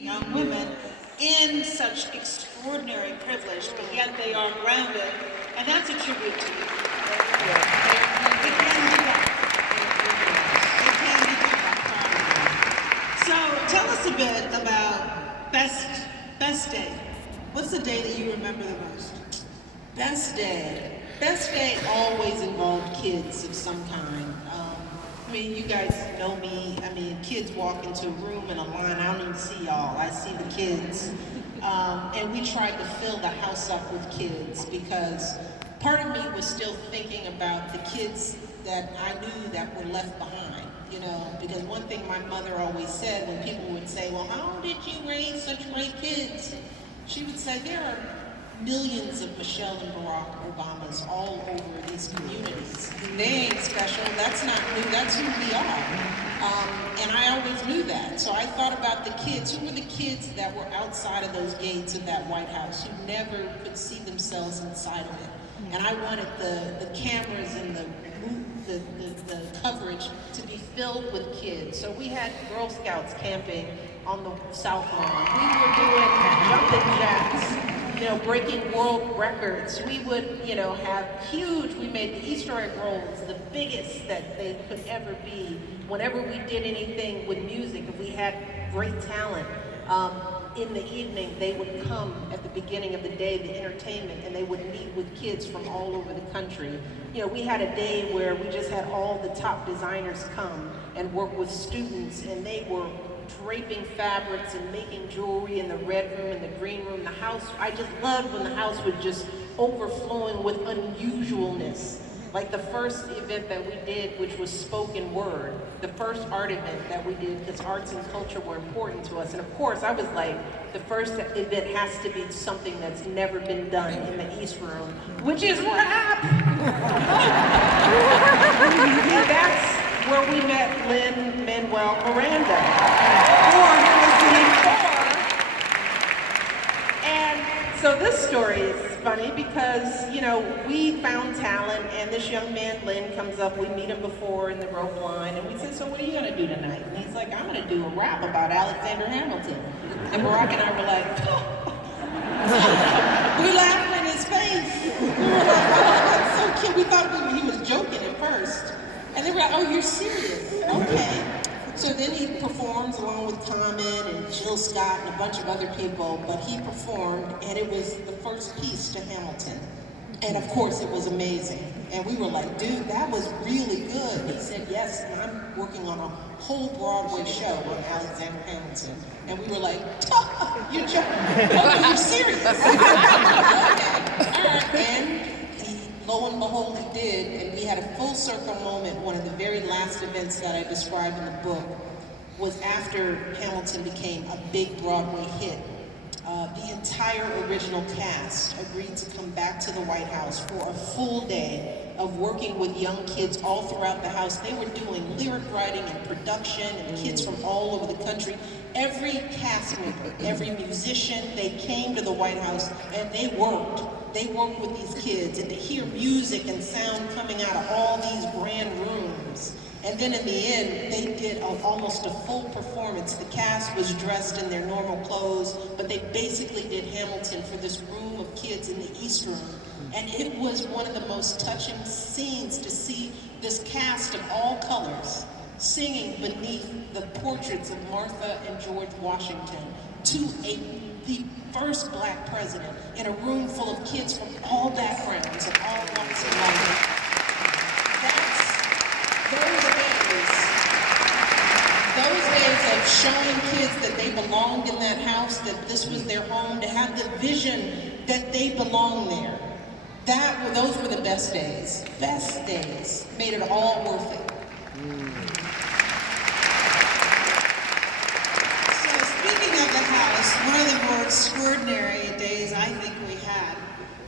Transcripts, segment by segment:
young women in such extraordinary privilege, but yet they are grounded, and that's a tribute to you. It can be done. It can be done. So tell us a bit about best day. What's the day that you remember the most? Best day. Best day always involved kids of some kind. I mean, you guys know me. I mean, kids walk into a room in a line. I don't even see y'all. I see the kids. And we tried to fill the house up with kids because part of me was still thinking about the kids that I knew that were left behind. You know, because one thing my mother always said when people would say, well, how did you raise such great kids? She would say, there are millions of Michelle and Barack Obamas all over these communities. They ain't special, that's not new, that's who we are. And I always knew that. So I thought about the kids. Who were the kids that were outside of those gates of that White House who never could see themselves inside of it? And I wanted the cameras and the coverage to be filled with kids. So we had Girl Scouts camping on the South Lawn. We were doing jumping jacks, you know, breaking world records. We would, you know, have huge, we made the Easter egg rolls, the biggest that they could ever be. Whenever we did anything with music, if we had great talent, in the evening, they would come at the beginning of the day, the entertainment, and they would meet with kids from all over the country. You know, we had a day where we just had all the top designers come and work with students, and they were draping fabrics and making jewelry in the red room and the green room. The house, I just loved when the house would just overflowing with unusualness. Like the first event that we did, which was spoken word, the first art event that we did, because arts and culture were important to us. And of course, I was like, the first event has to be something that's never been done in the East Room, which is rap! And that's where we met Lin-Manuel Miranda. Or who was listening for. And so this story is funny because, you know, we found talent, and this young man, Lynn, comes up. We meet him before in the rope line, and we said, so what are you going to do tonight? And he's like, I'm going to do a rap about Alexander Hamilton. And Barack and I were like, oh. We laughed in his face. We were like, oh, that's so cute. We thought he was joking at first. And they were like, oh, you're serious? Okay. So then he performs along with Common and Jill Scott and a bunch of other people, but he performed, and it was the first piece to Hamilton. And of course it was amazing. And we were like, dude, that was really good. He said, yes, and I'm working on a whole Broadway show on Alexander Hamilton. And we were like, you're joking? Oh, you're serious? Okay, all right. And lo and behold, he did, and we had a full circle moment. One of the very last events that I described in the book was after Hamilton became a big Broadway hit. The entire original cast agreed to come back to the White House for a full day of working with young kids all throughout the house. They were doing lyric writing and production, and kids from all over the country. Every cast member, every musician, they came to the White House and they worked. They worked with these kids, and to hear music and sound coming out of all these grand rooms. And then in the end, they did almost a full performance. The cast was dressed in their normal clothes, but they basically did Hamilton for this room of kids in the East Room. And it was one of the most touching scenes to see this cast of all colors singing beneath the portraits of Martha and George Washington to the first black president in a room full of kids from all backgrounds and all walks of life. Those days of showing kids that they belonged in that house, that this was their home, to have the vision that they belong there. Those were the best days. Best days. Made it all worth it. So speaking of the house, one of the more extraordinary days I think we had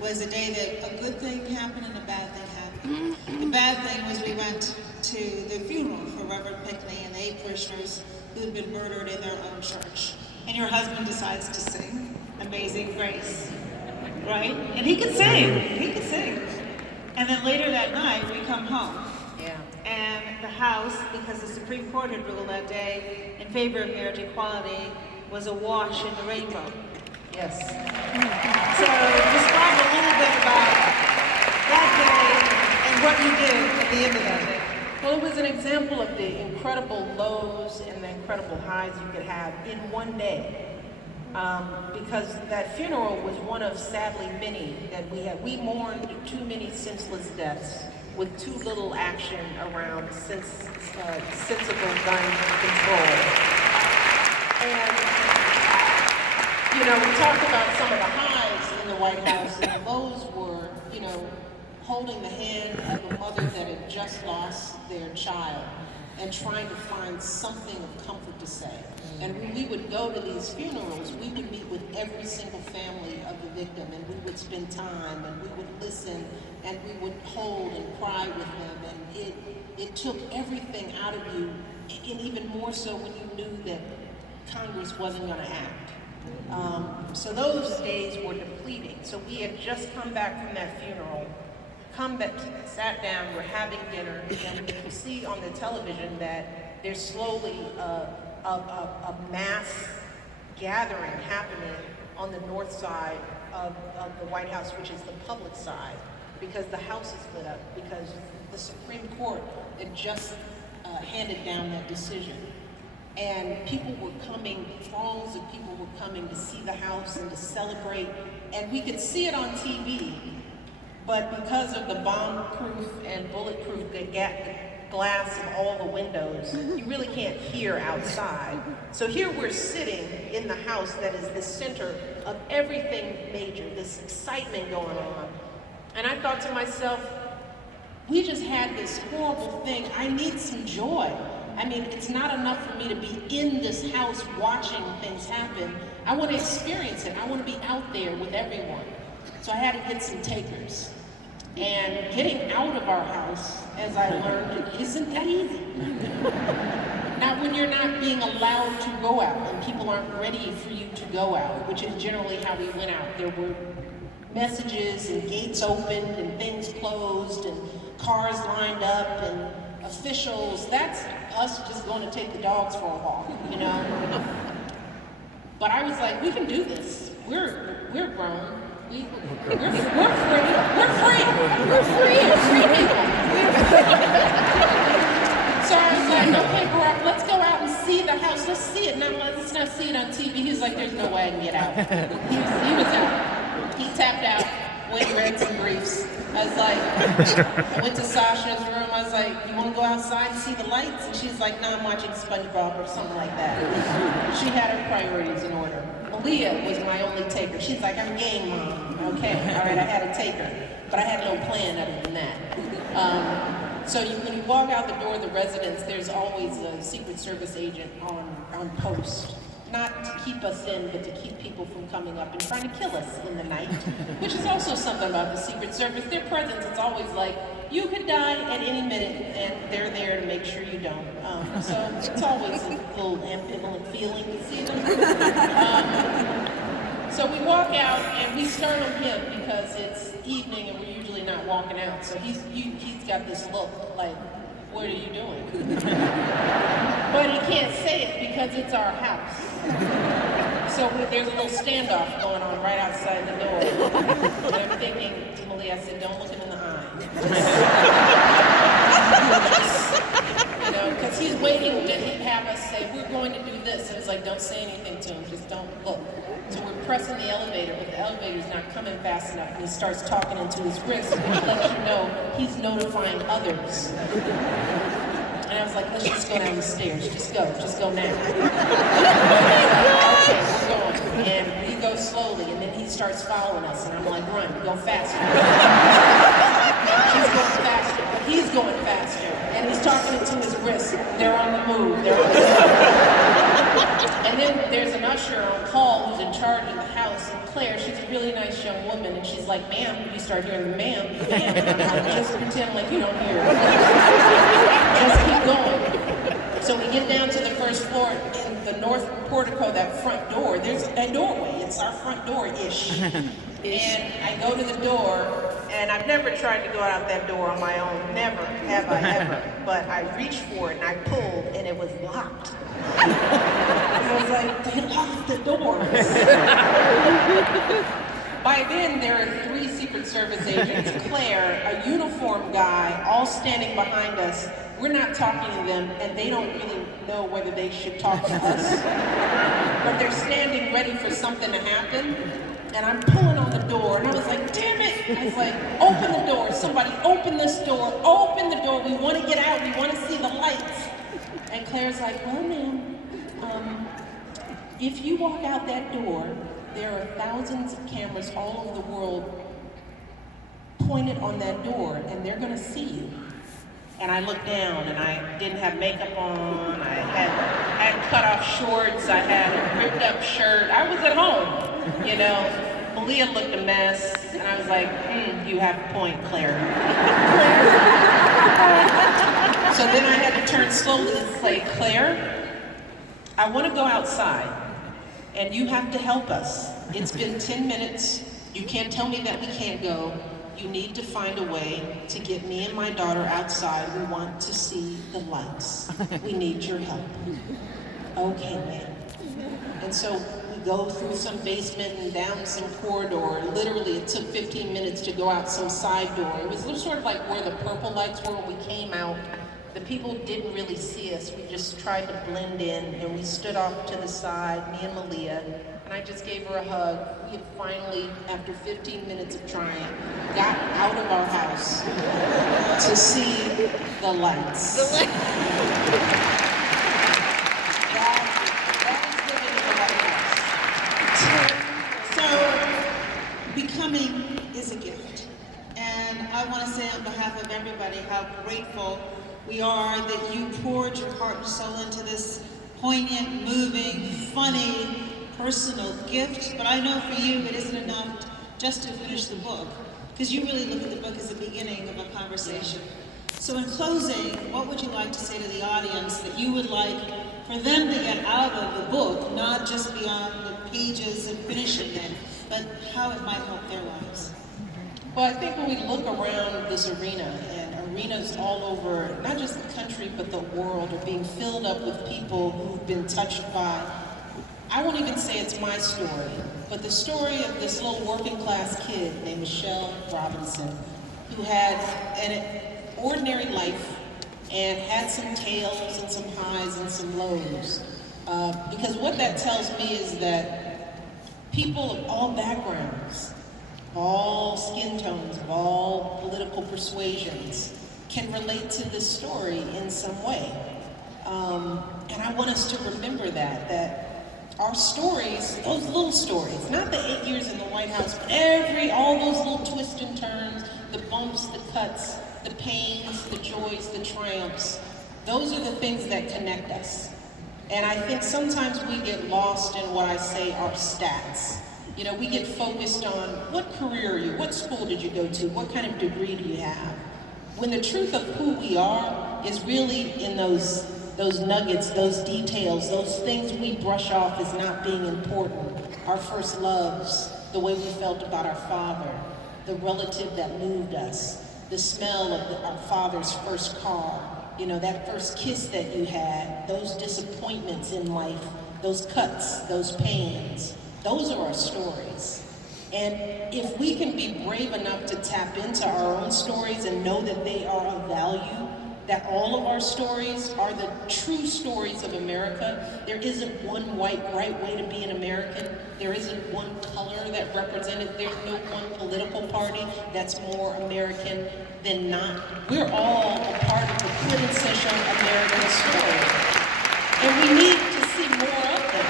was a day that a good thing happened and a bad thing happened. The bad thing was we went to the funeral for Reverend Pinckney and the 8 parishioners who had been murdered in their own church. And your husband decides to sing Amazing Grace, right? And he could sing. And then later that night, we come home. Yeah. And the House, because the Supreme Court had ruled that day in favor of marriage equality, was a wash in the rainbow. Yes. So describe a little bit about that day and what you did at the end of that day. Well, it was an example of the incredible lows and the incredible highs you could have in one day. Because that funeral was one of, sadly, many that we had. We mourned too many senseless deaths with too little action around sensible gun control. And, you know, we talked about some of the highs in the White House, and the lows were, you know, holding the hand of a mother that had just lost their child and trying to find something of comfort to say. And when we would go to these funerals, we would meet with every single family of the victim, and we would spend time, and we would listen, and we would hold and cry with them, and it took everything out of you, and even more so when you knew that Congress wasn't going to act. So those days were depleting. So we had just come back from that funeral, sat down, we're having dinner, and you see on the television that there's slowly a mass gathering happening on the north side of the White House, which is the public side, because the house is lit up, because the Supreme Court had just handed down that decision. And people were coming, throngs of people were coming to see the house and to celebrate, and we could see it on TV. But because of the bomb-proof and bulletproof glass of all the windows, you really can't hear outside. So here we're sitting in the house that is the center of everything major, this excitement going on. And I thought to myself, we just had this horrible thing. I need some joy. I mean, it's not enough for me to be in this house watching things happen. I want to experience it. I want to be out there with everyone. So I had to get some takers. And getting out of our house, as I learned, isn't that easy. Not when you're not being allowed to go out and people aren't ready for you to go out, which is generally how we went out. There were messages and gates opened and things closed and cars lined up and officials. That's us just going to take the dogs for a walk, you know? But I was like, we can do this. We're grown. We're free. We're free people. So I was like, okay, Barack, let's go out and see the house. Let's see it. Now let's not see it on TV. He was like, there's no way I can get out. He was out. He tapped out, went and read some briefs. I was like, I went to Sasha's room. I was like, you want to go outside and see the lights? And she's like, no, I'm watching SpongeBob or something like that. She had her priorities in order. Aaliyah was my only taker. She's like, I'm game, Mom. Okay, all right, I had a taker. But I had no plan other than that. So when you walk out the door of the residence, there's always a Secret Service agent on post. Not to keep us in, but to keep people from coming up and trying to kill us in the night, which is also something about the Secret Service. Their presence, it's always like, you could die at any minute, and they're there to make sure you don't. So it's always a little ambivalent feeling to see them. So we walk out, and we start on him because it's evening, and we're usually not walking out. So he's got this look like, what are you doing? But he can't say it because it's our house. So there's a little standoff going on right outside the door. And I'm thinking to Malia, I said, don't look him in the eye. You know, because he's waiting to have us say, we're going to do this. And it's like, don't say anything to him, just don't look. So we're pressing the elevator, but the elevator's not coming fast enough, and he starts talking into his wrist, which lets you know he's notifying others. And I was like, let's just go down the stairs. Just go now. Okay, we're going. And we go slowly, and then he starts following us, and I'm like, run, go faster. She's going faster, but he's going faster. And he's talking into his wrist. They're on the move. And then there's an usher on call who's in charge of the house, and Claire, she's a really nice young woman, and she's like, ma'am, you start hearing the ma'am, and I'm like, just pretend like you don't hear it. Just keep going. So we get down to the first floor, in the north portico, that front door, there's a doorway. It's our front door-ish. And I go to the door, and I've never tried to go out that door on my own. Never have I ever. But I reached for it, and I pulled, and it was locked. And I was like, they locked the doors. By then, there are 3 Secret Service agents, Claire, a uniformed guy, all standing behind us. We're not talking to them, and they don't really know whether they should talk to us. But they're standing ready for something to happen, and I'm pulling on the door, and I was like, damn it! I was like, open the door, somebody open this door, open the door, we want to get out, we want to see the lights. And Claire's like, well, ma'am, if you walk out that door, there are thousands of cameras all over the world pointed on that door, and they're gonna see you. And I looked down, and I didn't have makeup on, I had cut off shorts, I had a ripped up shirt. I was at home, you know. Malia looked a mess, and I was like, you have a point, Claire. So then I had to turn slowly and say, Claire, I wanna go outside. And you have to help us. It's been 10 minutes. You can't tell me that we can't go. You need to find a way to get me and my daughter outside. We want to see the lights. We need your help. Okay, ma'am. And so we go through some basement and down some corridor. Literally, it took 15 minutes to go out some side door. It was sort of like where the purple lights were when we came out. The people didn't really see us. We just tried to blend in, and we stood off to the side, me and Malia, and I just gave her a hug. We had finally, after 15 minutes of trying, got out of our house to see the lights. So, becoming is a gift. And I want to say on behalf of everybody how grateful we are that you poured your heart and soul into this poignant, moving, funny, personal gift. But I know for you it isn't enough just to finish the book, because you really look at the book as the beginning of a conversation. So in closing, what would you like to say to the audience that you would like for them to get out of the book, not just beyond the pages and finishing it, but how it might help their lives? Well, I think when we look around this arena, and arenas all over, not just the country, but the world, are being filled up with people who've been touched by, I won't even say it's my story, but the story of this little working class kid named Michelle Robinson, who had an ordinary life and had some tails and some highs and some lows. Because what that tells me is that people of all backgrounds, all skin tones, of all political persuasions, can relate to this story in some way. And I want us to remember that our stories, those little stories, not the 8 years in the White House, but all those little twists and turns, the bumps, the cuts, the pains, the joys, the triumphs, those are the things that connect us. And I think sometimes we get lost in what I say are stats. You know, we get focused on what career are you, what school did you go to, what kind of degree do you have? When the truth of who we are is really in those nuggets, those details, those things we brush off as not being important. Our first loves, the way we felt about our father, the relative that moved us, the smell of our father's first car, you know, that first kiss that you had, those disappointments in life, those cuts, those pains. Those are our stories. And if we can be brave enough to tap into our own stories and know that they are of value, that all of our stories are the true stories of America. There isn't one right way to be an American. There isn't one color that represented. There's no one political party that's more American than not. We're all a part of the quintessential American story. And we need to see more of them.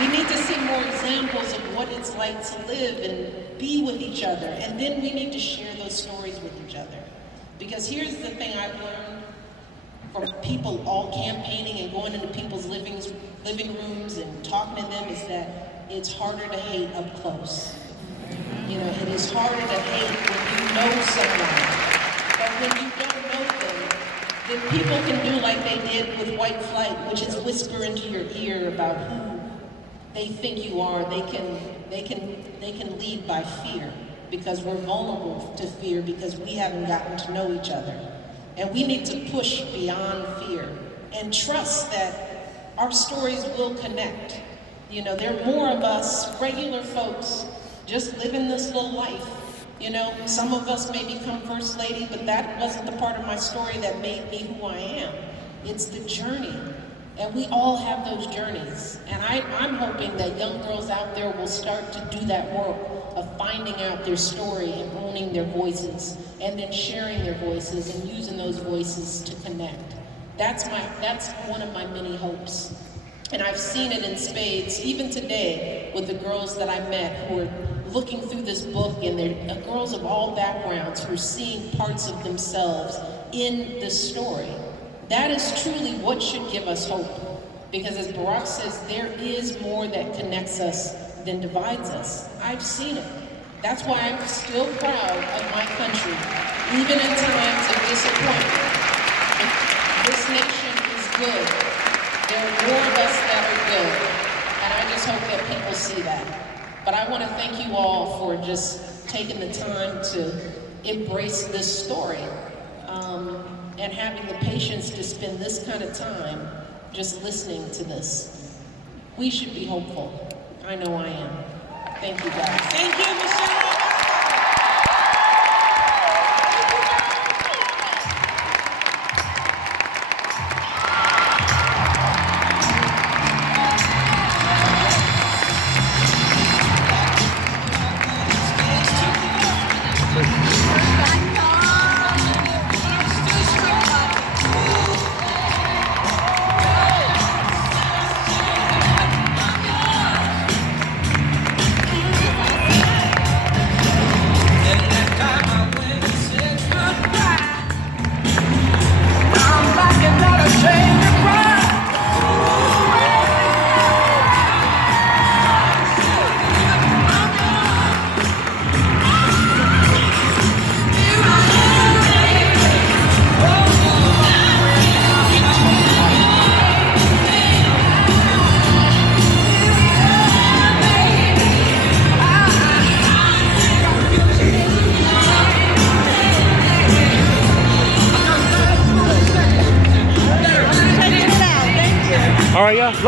We need to see more examples of what it's like to live and be with each other. And then we need to share those stories with each other. Because here's the thing I've learned from people all campaigning and going into people's living rooms and talking to them is that it's harder to hate up close. You know, it is harder to hate when you know someone. But when you don't know them, then people can do like they did with white flight, which is whisper into your ear about who they think you are. They can lead by fear, because we're vulnerable to fear because we haven't gotten to know each other. And we need to push beyond fear and trust that our stories will connect. You know, there are more of us, regular folks, just living this little life. You know, some of us may become First Lady, but that wasn't the part of my story that made me who I am. It's the journey. And we all have those journeys. And I'm hoping that young girls out there will start to do that work of finding out their story and owning their voices, and then sharing their voices and using those voices to connect. That's one of my many hopes. And I've seen it in spades, even today, with the girls that I met who are looking through this book, and they're girls of all backgrounds who are seeing parts of themselves in this story. That is truly what should give us hope. Because as Barack says, there is more that connects us than divides us. I've seen it. That's why I'm still proud of my country, even in times of disappointment. This nation is good. There are more of us that are good. And I just hope that people see that. But I want to thank you all for just taking the time to embrace this story. And having the patience to spend this kind of time just listening to this. We should be hopeful. I know I am. Thank you, guys. Thank you, Michelle. All right, yeah.